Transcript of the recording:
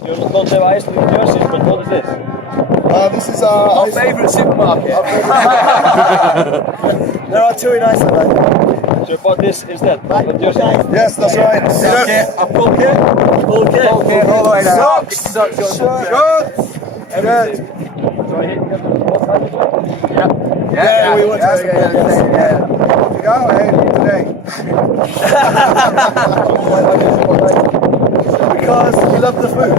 You're not the Iceland jerseys, but what is this? This is Our favourite supermarket. There are two in Iceland. So you bought this instead of the jersey? Yes, that's right. A full kit. Full kit. All the way down. Socks. Shorts. Everything. So I hit Yeah, we went to the game. Yeah. To go ahead today. Because we love the food.